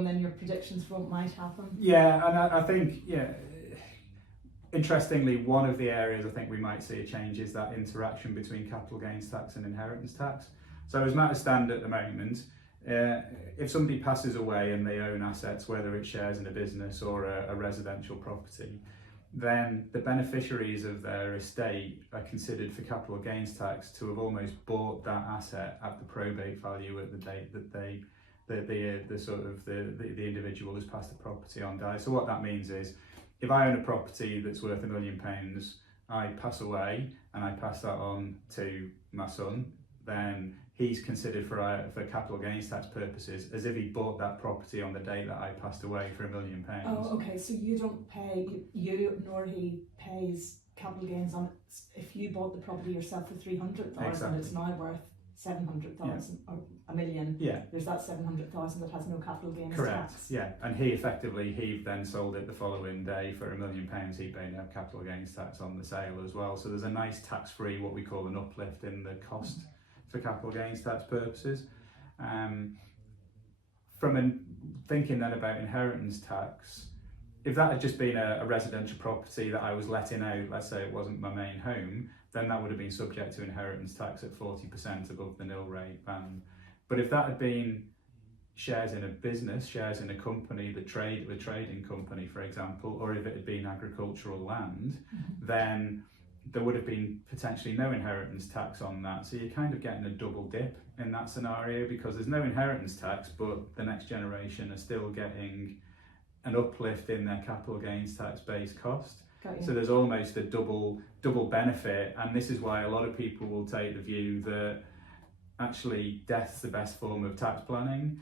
and then your predictions for what might happen. Yeah, and I think, interestingly, one of the areas I think we might see a change is that interaction between capital gains tax and inheritance tax. So as matters stand at the moment, if somebody passes away and they own assets, whether it's shares in a business or a residential property, then the beneficiaries of their estate are considered for capital gains tax to have almost bought that asset at the probate value at the date that the individual has passed the property on dies. So what that means is, if I own a property that's worth £1 million, I pass away and I pass that on to my son, then he's considered for capital gains tax purposes as if he bought that property on the day that I passed away for £1 million. Oh, okay. So you don't pay, you nor he pays capital gains on it. If you bought the property yourself for 300,000, Exactly. it's now worth 700,000 or £1 million. Yeah. There's that 700,000 that has no capital gains Correct. tax. Yeah, and he then sold it the following day for £1 million. He paid no capital gains tax on the sale as well. So there's a nice tax-free, what we call an uplift in the cost for capital gains tax purposes. Thinking then about inheritance tax, if that had just been a residential property that I was letting out, let's say it wasn't my main home, then that would have been subject to inheritance tax at 40% above the nil rate band. But if that had been shares in a business, shares in a company, a trading company, for example, or if it had been agricultural land, then there would have been potentially no inheritance tax on that. So you're kind of getting a double dip in that scenario, because there's no inheritance tax, but the next generation are still getting an uplift in their capital gains tax based cost. So there's almost a double benefit, and this is why a lot of people will take the view that actually death's the best form of tax planning.